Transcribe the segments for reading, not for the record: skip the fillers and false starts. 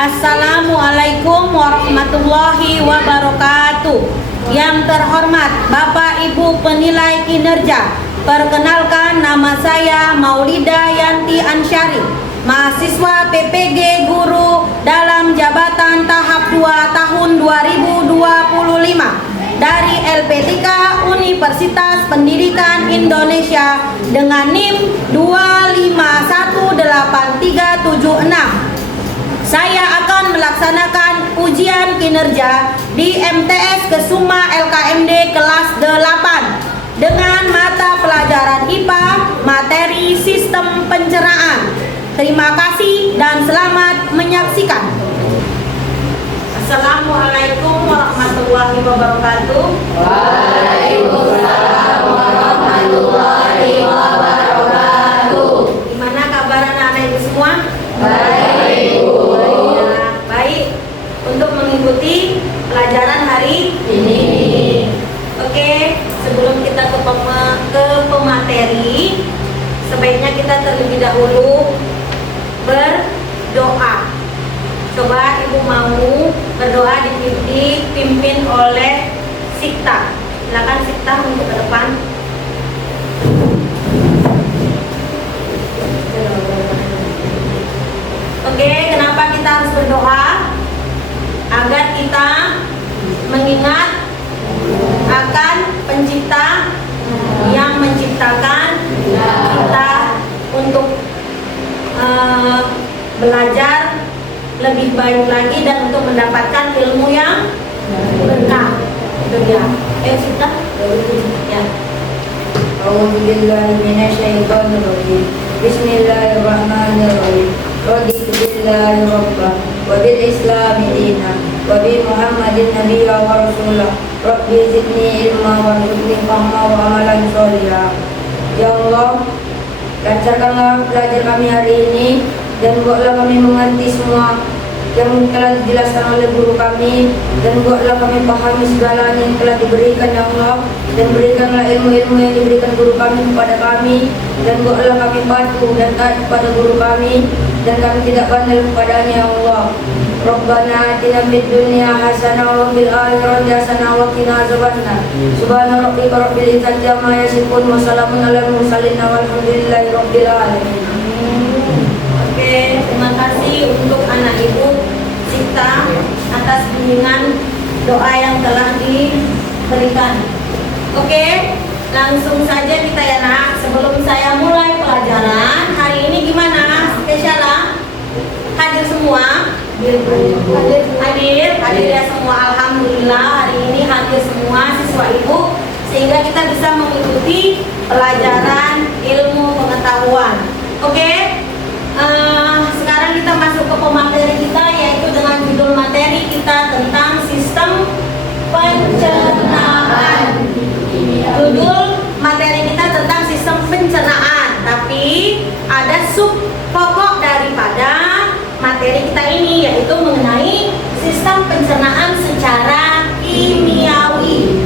Assalamualaikum warahmatullahi wabarakatuh. Yang terhormat Bapak Ibu penilai kinerja, perkenalkan nama saya Maulida Yanti Ansyari, mahasiswa PPG Guru dalam jabatan tahap 2 tahun 2025 dari LP3 Universitas Pendidikan Indonesia dengan NIM 2518376. Saya akan melaksanakan ujian kinerja di MTS Kesuma LKMD kelas 8 dengan mata pelajaran IPA materi sistem pencernaan. Terima kasih dan selamat menyaksikan. Assalamualaikum warahmatullahi wabarakatuh. Waalaikumsalam warahmatullahi wabarakatuh. Gimana kabar anak-anak ibu semua? Baik, Bu. Baik, untuk mengikuti pelajaran hari Ini. Oke, sebelum kita ke pemateri, sebaiknya kita terlebih dahulu berdoa. Coba ibu mau berdoa dipimpin oleh Sikta. Silakan Sikta untuk ke depan. Oke, kenapa kita harus berdoa? Agar kita mengingat akan pencipta yang menciptakan kita untuk belajar lebih baik lagi dan untuk mendapatkan ilmu yang berkah. Itu dia. Sikta. Ya. A'udzubillahi minasyaitonirrajim. Bismillahirrahmanirrahim. Raditu billahi rabban wa bil islami dinan wa bi Muhammadin nabiyya wa rasulah. Rabbi zidni ilma warzuqni fahma wa amalan sholiha. Ya Allah, lancarkanlah belajar kami hari ini dan buatlah kami mengerti semua yang telah dijelaskan oleh guru kami, dan buatlah kami pahami segala yang telah diberikan ya Allah, dan berikanlah ilmu-ilmu yang diberikan guru kami kepada kami, dan buatlah kami patuh dan taat kepada guru kami, dan kami tidak bandel kepadanya ya Allah. Rabbana atina fid dunya hasanah wa fil akhirati hasanah wa qina azabannar. Subhana rabbika rabbil izzati amma yasifun wa salamun alal mursalin walhamdulillahi rabbil alamin. Oke, terima kasih untuk anak ibu Sikta atas bimbingan doa yang telah diberikan. Oke, langsung saja kita ya nak. Sebelum saya mulai pelajaran hari ini gimana? Spesial lah? Hadir semua? Hadir ya semua. Alhamdulillah hari ini hadir semua siswa ibu sehingga kita bisa mengikuti pelajaran ilmu pengetahuan. Oke. Sekarang kita masuk ke pemateri kita, yaitu dengan judul materi kita tentang sistem pencernaan. Judul materi kita tentang sistem pencernaan, tapi ada sub pokok daripada materi kita ini, yaitu mengenai sistem pencernaan secara kimiawi.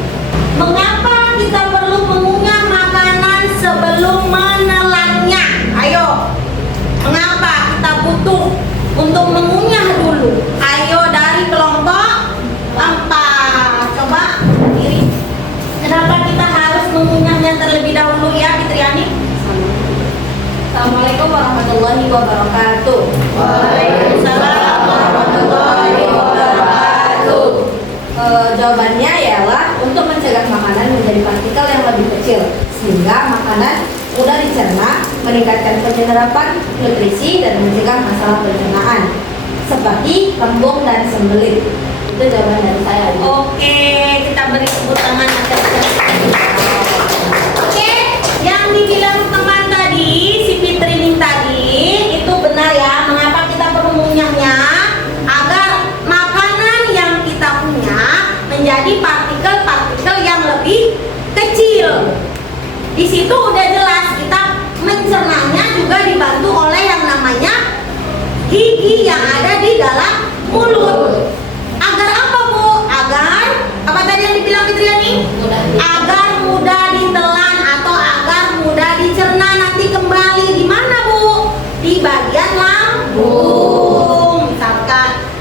Mengapa kita perlu mengunyah makanan sebelum menelannya? Ayo, mengapa kita butuh untuk mengunyah dulu? Ayo dari kelompok 4. Coba kiri. Kenapa kita harus mengunyahnya terlebih dahulu ya, Fitriani? Assalamualaikum warahmatullahi wabarakatuh. Waalaikumsalam warahmatullahi wabarakatuh. Jawabannya ialah untuk mencegah makanan menjadi partikel yang lebih kecil sehingga makanan mudah dicerna, meningkatkan penyerapan nutrisi dan mencegah masalah pencernaan seperti lembung dan sembelit. Itu jawaban dari saya. Oke, kita beri tepuk tangan atas. Oke, yang dibilang teman tadi, si Fitri tadi itu benar ya. Mengapa kita perlu mengunyahnya? Agar makanan yang kita punya menjadi partikel-partikel yang lebih kecil. Di situ udah jelas kita mencernanya juga dibantu oleh yang namanya gigi yang ada di dalam mulut. Agar apa Bu? Agar apa tadi yang dibilang Fitriani? Agar mudah ditelan atau agar mudah dicerna nanti kembali di mana Bu? Di bagian lambung. Misalkan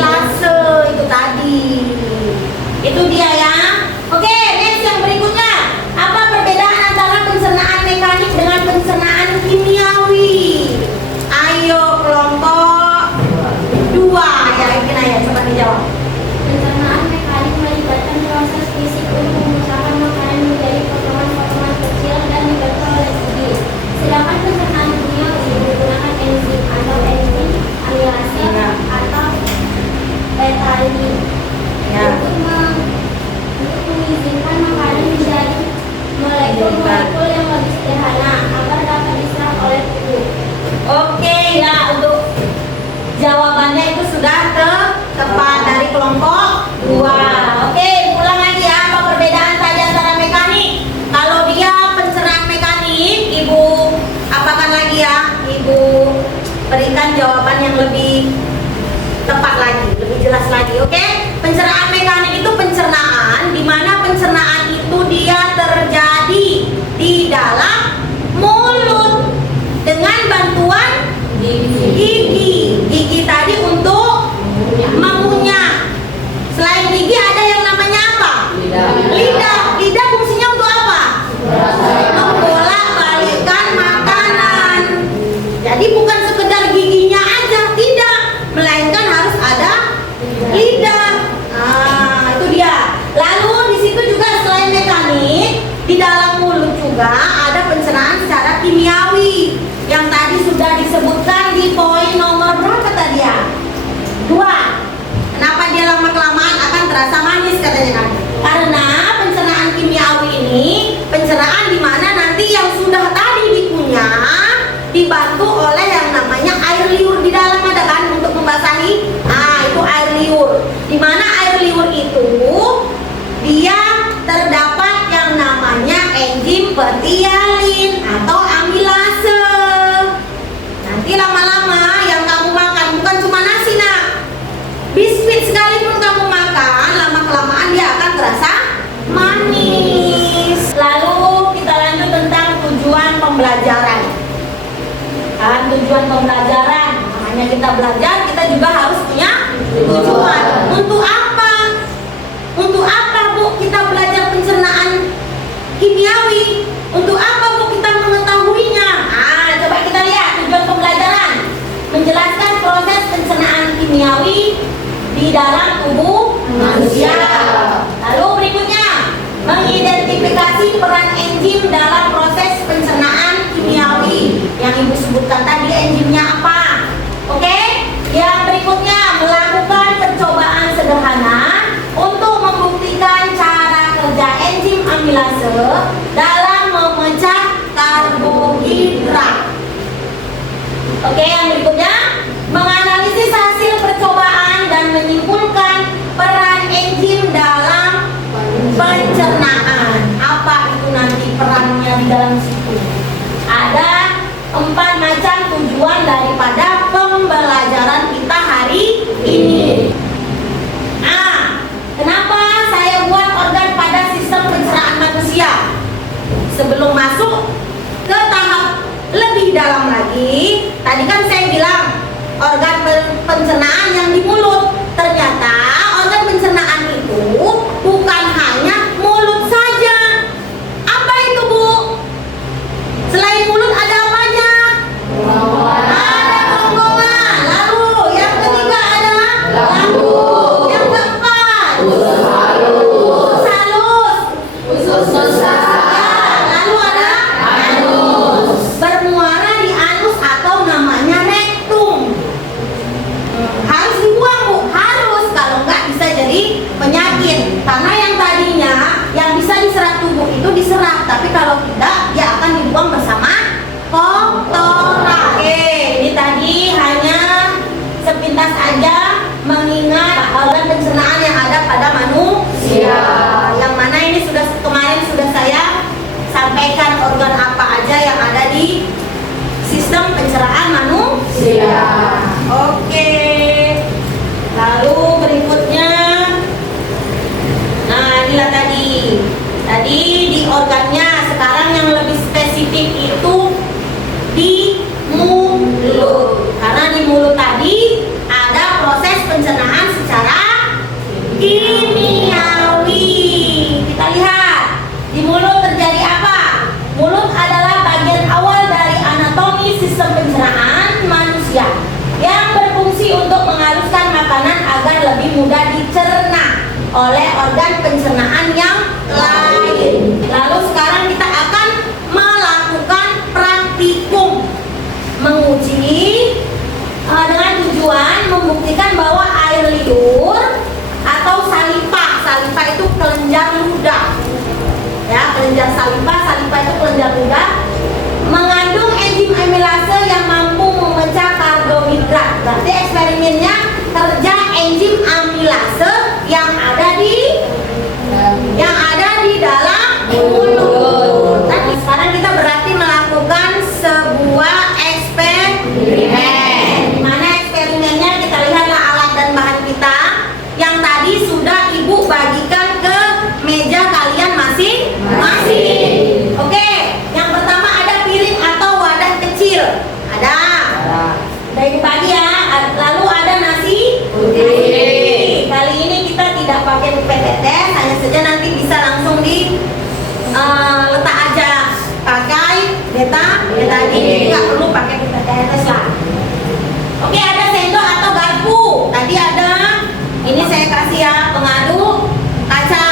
amilase itu tadi. Itu dia ya. Oke, next yang berikutnya. Apa perbedaan antara pencernaan mekanik dengan pencernaan kimiawi? Ayo kelompok 2 ya, Kina ya, coba dijawab. Pencernaan mekanik melibatkan proses fisik untuk memisahkan makanan menjadi potongan-potongan kecil dan dibantu oleh gigi. Sedangkan pencernaan kimiawi menggunakan enzim atau enzim amilase atau betaidin untuk mengizinkan makanan menjadi molekul-molekul yang lebih sederhana agar dapat diserap oleh tubuh. Oke ya, untuk jawabannya itu sudah tepat dari kelompok 2. Oke, ulang lagi ya, apa perbedaan tadi antara mekanik? Kalau dia pencernaan mekanik, Ibu apakan lagi ya? Ibu berikan jawaban yang lebih tepat lagi, lebih jelas lagi. Oke, pencernaan mekanik itu pencernaan di mana pencernaan itu dia terjadi di dalam mulut dengan bantuan gigi. Gigi tadi untuk mengunyah. Selain gigi ada yang namanya apa? Lidah. Lidah fungsinya untuk apa? Membolak-balikkan makanan. Jadi bukan sekedar giginya aja, tidak, melainkan harus ada lidah. Nah, itu dia. Lalu di situ juga selain mekanik, di dalam mulut juga ada pencernaan secara kimiawi yang tadi sudah disebutkan di poin nomor berapa tadi ya? 2. Kenapa dia lama-kelamaan akan terasa manis katanya kan? Karena pencernaan kimiawi ini pencernaan di mana nanti yang sudah tadi dikunyah dibantu oleh yang namanya air liur di dalam, ada kan untuk membasahi. Nah, itu air liur. Di mana air liur itu dia terdapat yang namanya enzim petialin atau amilase. Nanti lama-lama yang kamu makan bukan cuma nasi nak, biskuit sekalipun kamu makan, lama-kelamaan dia akan terasa manis. Lalu kita lanjut tentang tujuan pembelajaran. Kan tujuan pembelajaran, hanya kita belajar, kita juga harus punya tujuan. Untuk apa? Untuk apa Bu kita belajar pencernaan kimiawi? Untuk apa Bu kita mengetahuinya? Nah, coba kita lihat tujuan pembelajaran. Menjelaskan proses pencernaan kimiawi di dalam tubuh manusia. Lalu berikutnya, mengidentifikasi peran enzim dalam proses pencernaan kimiawi. Yang Ibu sebutkan tadi enzimnya apa? Oke? Yang berikutnya, melakukan percobaan sederhana untuk membuktikan cara kerja enzim amilase dalam memecah karbohidrat. Oke, yang berikutnya, menganalisis hasil percobaan dan menyimpulkan peran enzim dalam pencernaan. Apa itu nanti perannya di dalam situ? Ada 4 macam tujuan daripada pembelajaran kita hari ini. Nah, kenapa saya buat organ pada sistem pencernaan manusia? Sebelum masuk ke tahap lebih dalam lagi, tadi kan saya bilang organ pencernaan yang di mulut. Ternyata organ pencernaan itu bukan hanya mulut saja. Apa itu Bu? Selain mulut ada apanya? Ada kerongkongan. Lalu yang ketiga ada lambung. Yang keempat usus halus. Lalu ada anus. Bermuara di anus atau namanya rektum. Harus dibuang Bu, harus, kalau enggak bisa jadi penyakit. Karena yang tadinya yang bisa diserap tubuh itu diserap, tapi kalau tidak dia akan dibuang bersama kotoran. Ini tadi hanya sepintas aja mengingat organ pencernaan yang ada pada manusia. Yang mana ini kemarin sudah saya sampaikan organ apa aja yang ada di sistem pencernaan manusia. Oke. Lalu berikutnya, nah inilah tadi di organnya. Sekarang yang lebih spesifik itu di mulut, karena di mulut tadi ada proses pencernaan oleh organ pencernaan yang lain. Lalu sekarang kita akan melakukan praktikum menguji dengan tujuan membuktikan bahwa air liur atau saliva itu kelenjar ludah. Ya, kelenjar saliva itu kelenjar ludah mengandung enzim amilase yang mampu memecah karbohidrat. Berarti eksperimennya kerja enzim amilase yang ada di dalam mulut. Nah, sekarang kita berarti melakukan sebuah eksperimen. Di mana eksperimennya kita lihatlah alat dan bahan kita yang tadi sudah Ibu bagikan ke meja kalian masing-masing. Oke, yang pertama ada piring atau wadah kecil. Ada. Udah Ibu bagi ya. Lalu ada nasi putih. Kali ini kita tidak pakai pipet tetes, hanya saja nanti bisa langsung di letak aja pakai beta ini nggak perlu pakai pipet tetes lah. Oke, ada sendok atau garpu. Tadi ada. Ini saya kasih ya, pengaduk kaca.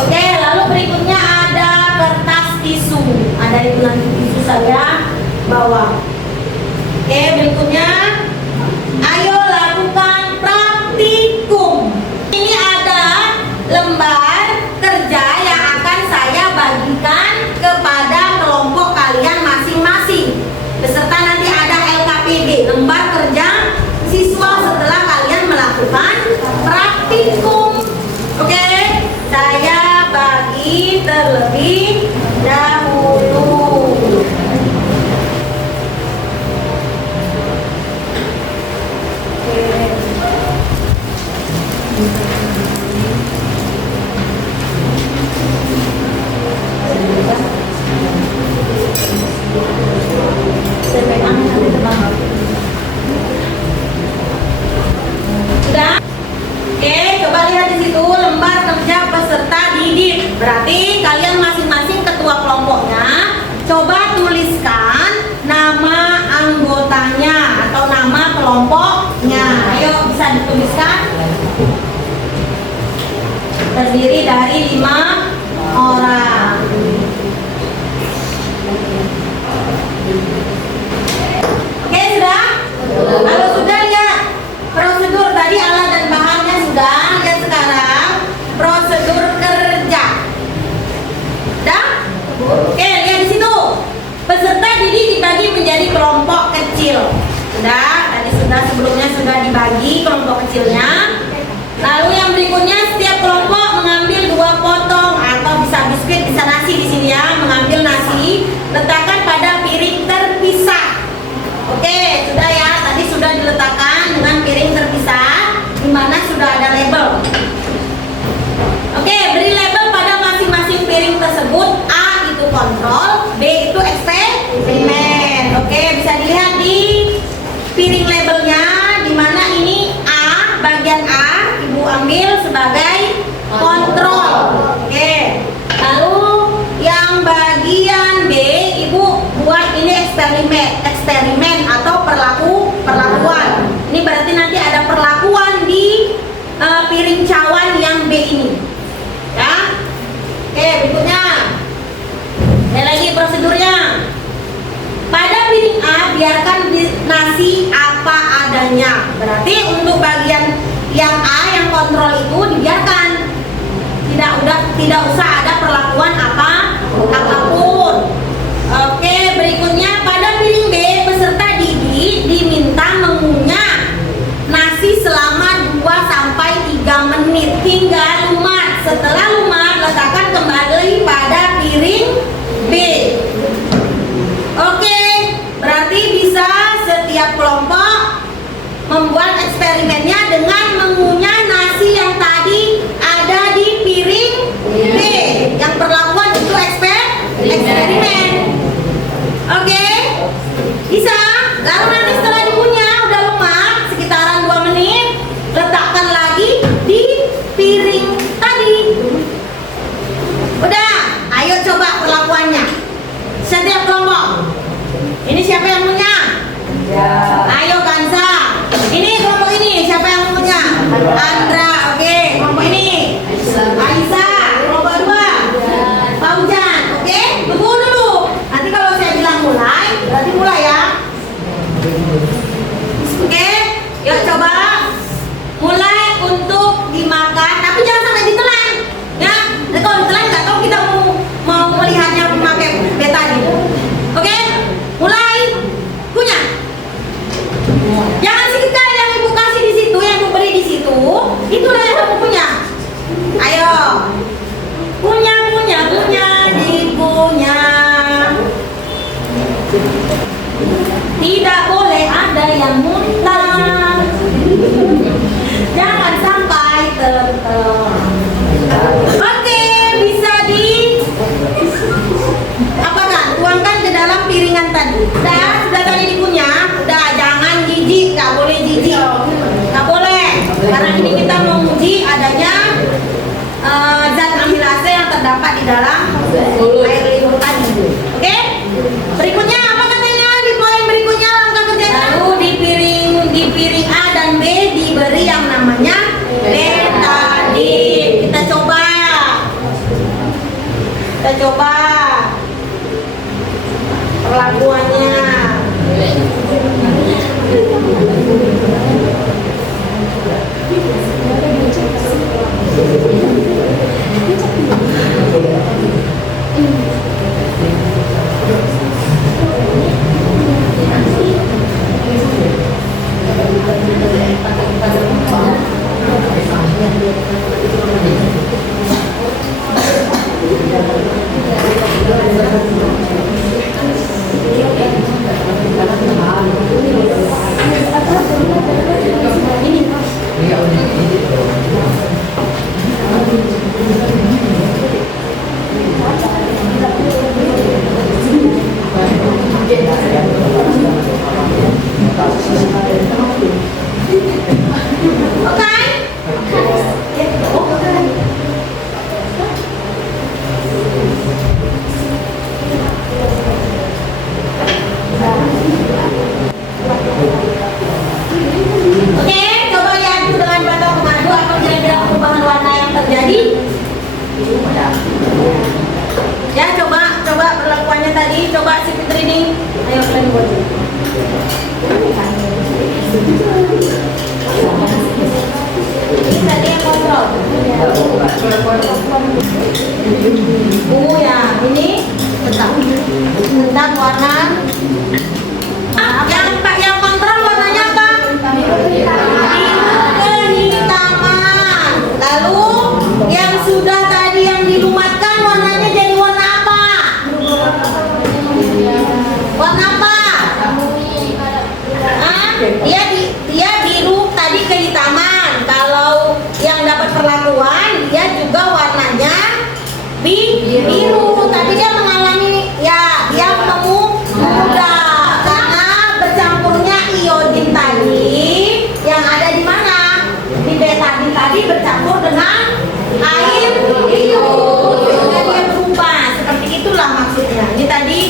Oke, lalu berikutnya ada kertas tisu. Ada itu nanti tisu saya bawa. Oke, berikutnya ayo lakukan praktikum. Ini ada lembar kerja yang akan saya bagikan kepada kelompok kalian masing-masing. Beserta nanti ada LKPD, lembar kerja siswa setelah kalian melakukan praktikum. Oke, saya bagi terlebih dahulu. Sudah? Oke, coba lihat di situ lembar kerja peserta didik. Berarti kalian masing-masing ketua kelompoknya coba tuliskan nama anggotanya atau nama kelompoknya. Ayo bisa dituliskan. Terdiri dari 5 orang. Oke, sudah? Kalau sudah lihat prosedur tadi alat dan bahannya sudah. Lihat sekarang prosedur kerja. Sudah? Oke, lihat di situ. Peserta didik dibagi menjadi kelompok kecil. Sudah? Tadi sudah sebelumnya sudah dibagi kelompok kecilnya. Lalu yang berikutnya setiap kelompok mengambil 2 potong atau bisa biskuit, bisa nasi di sini ya. Mengambil nasi, letakkan pada piring terpisah. Oke, sudah ya. Tadi sudah diletakkan dengan piring terpisah, di mana sudah ada label. Oke, beri label pada masing-masing piring tersebut. A itu kontrol, B itu eksperimen. Oke, bisa dilihat di piring labelnya, di mana ini A, bagian A Ibu ambil sebagai kontrol. Oke. Lalu yang bagian B Ibu buat ini eksperimen atau perlakuan. Ini berarti nanti ada perlakuan di piring cawan yang B ini. Ya. Oke, berikutnya. Ada lagi prosedurnya. Pada piring A biarkan nasi apa adanya. Berarti untuk bagian yang A yang kontrol itu dibiarkan. Tidak usah ada perlakuan apapun. Oke, berikutnya pada piring B peserta didik diminta mengunyah nasi selama 2-3 menit hingga lumat. Setelah lumat letakkan kembali pada piring B. Oke, berarti bisa setiap kelompok membuat eksperimennya dengan mengunyah nasi yang tadi ada di piring B. Yang perlakuan itu eksperimen. Oke, bisa. Lalu nanti setelah dikunyah udah lumat sekitaran 2 menit, letakkan lagi di piring tadi. Udah, ayo coba perlakuannya. Setiap kelompok. Ini siapa yang punya? Ya. Ayo Kansa. Ini kelompok ini siapa yang punya? Andra. Oke, kelompok Karena ini kita menguji adanya zat amilase yang terdapat di dalam air liur tadi. Oke? Berikutnya apa katanya di poin berikutnya langkah kerjanya? Lalu di piring A dan B diberi yang namanya betadin. Kita coba perlakuannya. Ya, coba perlakuannya tadi. Coba si Fitri nih. Ayo kalian buat. Ini tadi yang kontrol. Ungu ya. Ini tentang warna. Yang kontrol warnanya apa? Kehitaman. Lalu yang sudah tadi yang dilumatkan warnanya jadi warna apa? Warna apa? Dia biru tadi kehitaman. Kalau yang dapat perlakuan dia juga warnanya biru. Tapi dia mengalami dia memudar karena bercampurnya iodin tadi yang ada di mana? Di betadin tadi bercampur dengan air liur sehingga dia berubah. Seperti itulah maksudnya. Ini tadi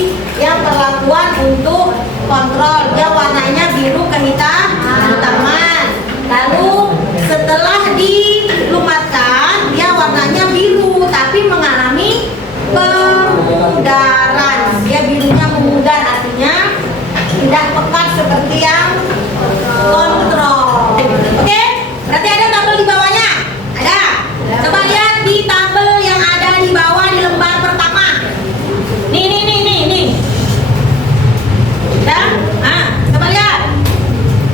yang perlakuan untuk kontrol, dia warnanya biru kehitaman. Lalu setelah dilumatkan dia warnanya biru tapi mengalami pemudaran. Dia birunya memudar, artinya tidak pekat seperti yang kontrol. Oke? Berarti ada tabel di bawahnya? Ada. Coba lihat di tabel yang ada di bawah di lembar pertama. Nih. Ya? Coba lihat.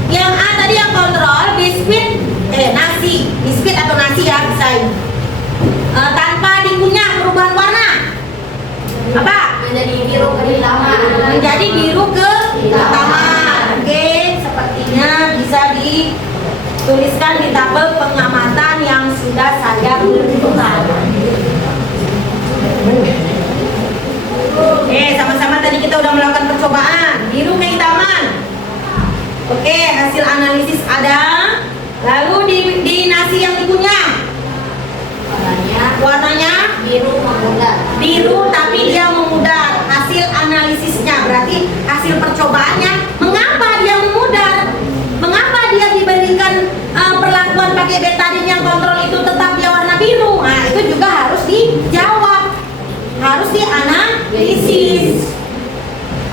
Yang A tadi yang kontrol biskuit atau nasi ya bisa ini. Tanpa dikunyah perubahan warna. Apa? Menjadi biru kehitaman. Menjadi biru kehitaman. Oke, sepertinya bisa dituliskan di tabel pengamatan yang sudah saya tunjukkan. Oke, sama-sama tadi kita udah melakukan percobaan. Biru kehitaman. Oke, hasil analisis ada. Lalu di nasi yang dikunyah warnanya Biru memudar. biru tapi dia memudar. Hasil analisisnya berarti hasil percobaannya mengapa dia memudar, mengapa dia diberikan perlakuan pakai betadin yang kontrol itu tetap dia warna biru. Nah itu juga harus dijawab, harus dianalisis.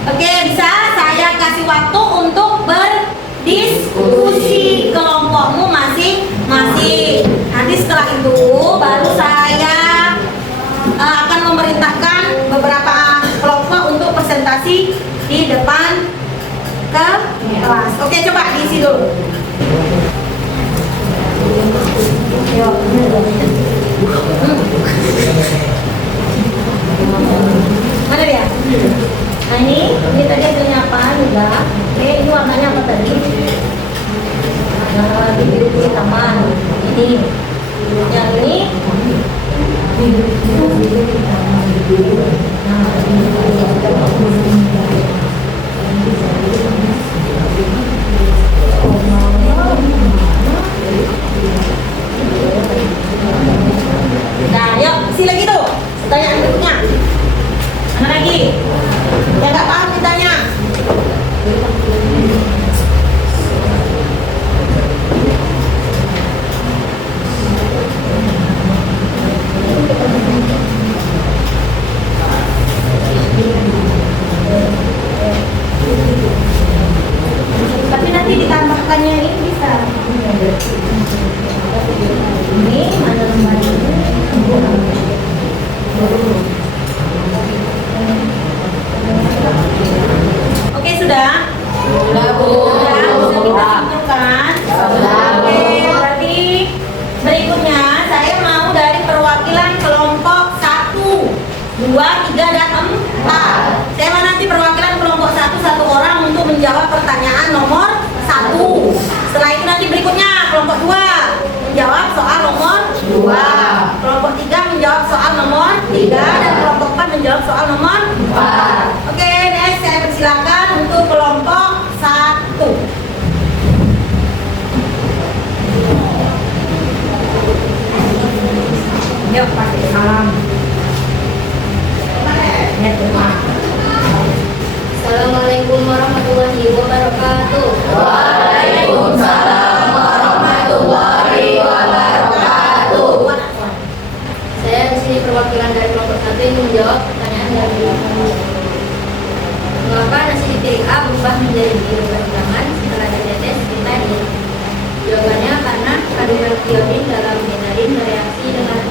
Oke, bisa saya kasih waktu untuk berdiskusi kelompokmu masing-masing. Nanti setelah itu baru saya akan memerintahkan beberapa kelompok untuk presentasi di depan kelas. Oke, coba diisi dulu. Mana dia? Nah ini tadi hasilnya apa? Enggak. Oke, ini warnanya apa tadi? Biru kehitaman. Ini yang ini Bukannya ini bisa. Ini mana lembar ini? Oke, sudah? Sudah, Bu. Sudah, bisa kita simpulkan? Oke, berarti berikutnya saya mau dari perwakilan kelompok 1, 2, 3, dan 4. Saya mau nanti perwakilan kelompok 1 satu orang untuk menjawab pertanyaan nomor 1. Setelah itu nanti berikutnya kelompok 2 menjawab soal nomor 2. Kelompok 3 menjawab soal nomor 3 dan kelompok 4 menjawab soal nomor 4. Oke, next saya persilakan untuk kelompok 1. Yuk, pakai salam. Ya, terima. Assalamualaikum warahmatullahi wabarakatuh. Waalaikumsalam warahmatullahi wabarakatuh. Saya di sini perwakilan dari kelompok 1 yang menjawab pertanyaan dari mengapa nasi di piring A berubah menjadi biru kehilangan setelah ditetes betadin? Jawabannya karena kandungan iodin dalam betadin bereaksi dengan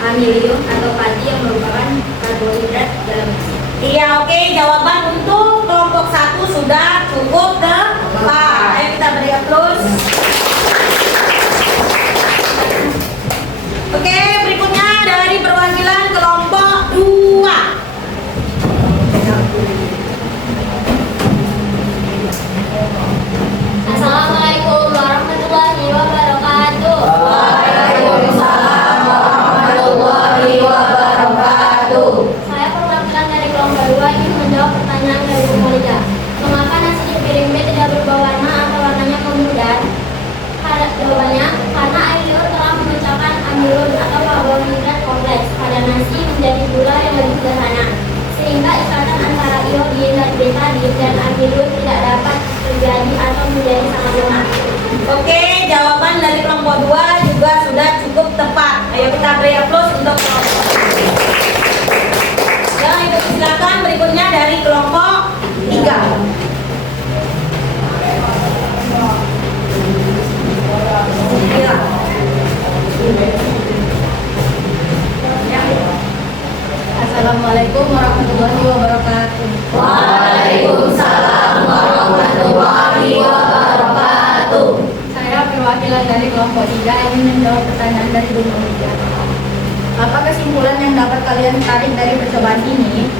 amilium atau pati yang merupakan karbohidrat dalam nasi. Iya, oke, jawaban untuk kelompok 1 sudah cukup tepat. Ayo kita beri aplaus. Oke, berikutnya dari perwakilan kelompok 2. Assalamualaikum warahmatullahi wabarakatuh. Waalaikumsalam warahmatullahi wabarakatuh. Saya perwakilan dari kelompok 2 ingin menjawab pertanyaan dari Bu Malika. Mengapa nasi di piring B tidak berubah warna atau warnanya memudar? Jawabannya, karena air liur telah memecahkan amilum atau karbohidrat kompleks pada nasi menjadi gula yang lebih sederhana, sehingga ikatan antara iodin dan betadin dan amilum tidak dapat terjadi atau menjadi sangat lemah. Oke, jawaban dari kelompok 2 juga sudah cukup tepat. Ayo kita beri aplaus untuk kelompok 2. Ya, itu silakan berikutnya dari kelompok 3. Ya. Assalamualaikum warahmatullahi wabarakatuh. Waalaikumsalam warahmatullahi wabarakatuh. Saya perwakilan dari kelompok 3 ingin menjawab pertanyaan dari Bu Malika. Apa kesimpulan yang dapat kalian tarik dari percobaan ini?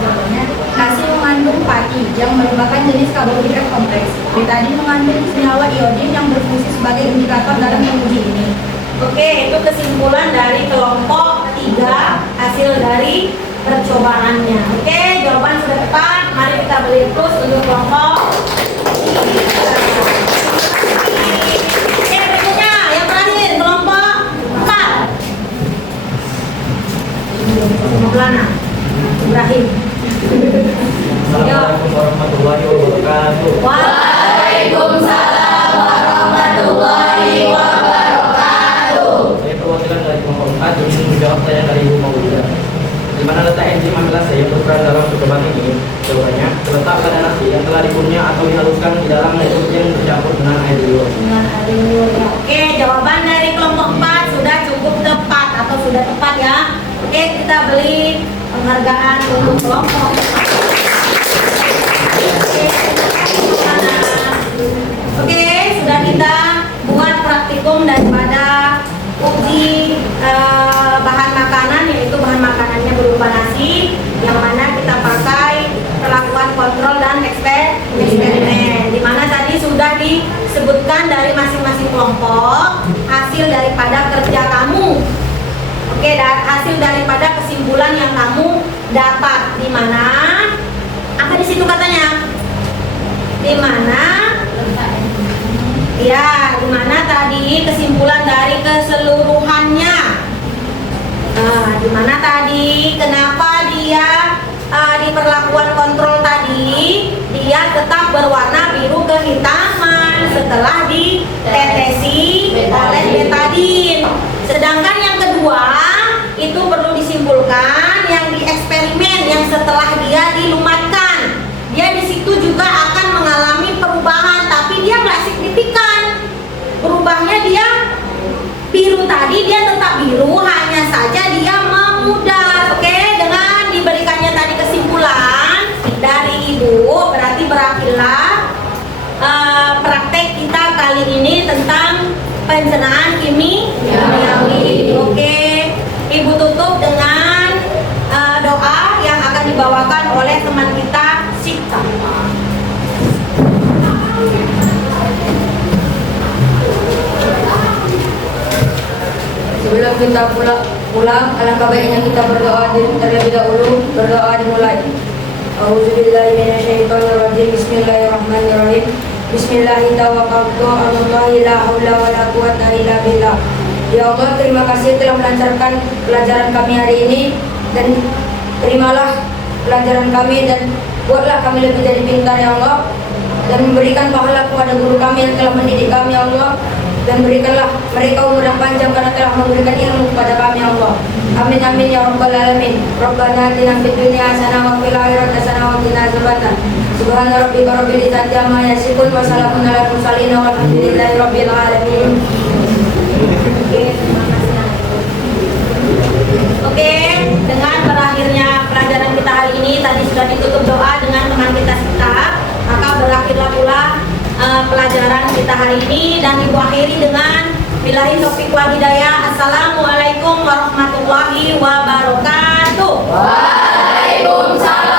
Jawabannya, nasi mengandung pati yang merupakan jenis karbohidrat kompleks. Betadin mengandung senyawa iodin yang berfungsi sebagai indikator dalam menguji ini. Oke, itu kesimpulan dari kelompok 3 hasil dari percobaannya. Oke, jawaban sudah tepat. Mari kita beri plus untuk kelompok 3. Oke, berikutnya yang terakhir kelompok 4. Maulana Ibrahim. Assalamualaikum warahmatullahi wabarakatuh. Waalaikumsalam warahmatullahi wabarakatuh. Saya perwakilan dari kelompok 4 ingin menjawab pertanyaan dari Ibu Maulida. Di mana letak enzim amilase yang berperan dalam percobaan ini? Jawabannya, terletak pada nasi yang telah dikunyah atau dihaluskan di dalam nitrogen bercampur dengan air liur. Oke, jawaban dari kelompok 4 sudah cukup tepat atau sudah tepat ya. Oke, kita beli penghargaan untuk kelompok. Oke, sudah kita buat praktikum daripada uji bahan makanan, yaitu bahan makanannya berupa nasi, yang mana kita pakai perlakuan kontrol dan eksperimen, di mana tadi sudah disebutkan dari masing-masing kelompok hasil daripada kerja kamu. Oke, dan hasil daripada kesimpulan yang kamu dapat, di mana apa di situ katanya? Di mana? Ya, di mana tadi kesimpulan dari keseluruhannya? Di mana tadi? Kenapa dia di perlakuan kontrol tadi dia tetap berwarna biru kehitaman setelah ditetesi oleh betadin. Sedangkan yang kedua itu perlu disimpulkan yang di eksperimen yang setelah dia dilumatkan, dia di situ juga akan mengalami perubahan, tapi dia nggak signifikan. kali ini tentang pencernaan kimiawi. Oke, Ibu tutup dengan doa yang akan dibawakan oleh teman kita Sita. Sebelum kita pulang, alangkah baiknya kita berdoa terlebih dahulu. Berdoa dimulai. A'udzubillahi minasyaitonirrajim. Bismillahirrahmanirrahim. Bismillahi tawakkaltu 'alallahi la haula wala quwwata illa billah. Ya Allah, terima kasih telah melancarkan pelajaran kami hari ini, dan terimalah pelajaran kami dan buatlah kami lebih jadi pintar ya Allah, dan memberikan pahala kepada guru kami yang telah mendidik kami ya Allah, dan berikanlah mereka umur yang panjang karena telah memberikan ilmu kepada kami ya Allah. Amin amin ya rabbal alamin. Rabbana atina fid dunya hasanah wa fil akhirati hasanah wa qina adzabannar. Subhana rabbika rabbil izzati amma yasifun wa salamun alal mursalin walhamdulillahi rabbil alamin. Oke, dengan berakhirnya pelajaran kita hari ini, tadi sudah ditutup doa dengan teman kita Sita, maka berakhirlah pula pelajaran kita hari ini, dan Ibu akhiri dengan billahi taufiq wal hidayah. Assalamualaikum warahmatullahi wabarakatuh. Waalaikumsalam.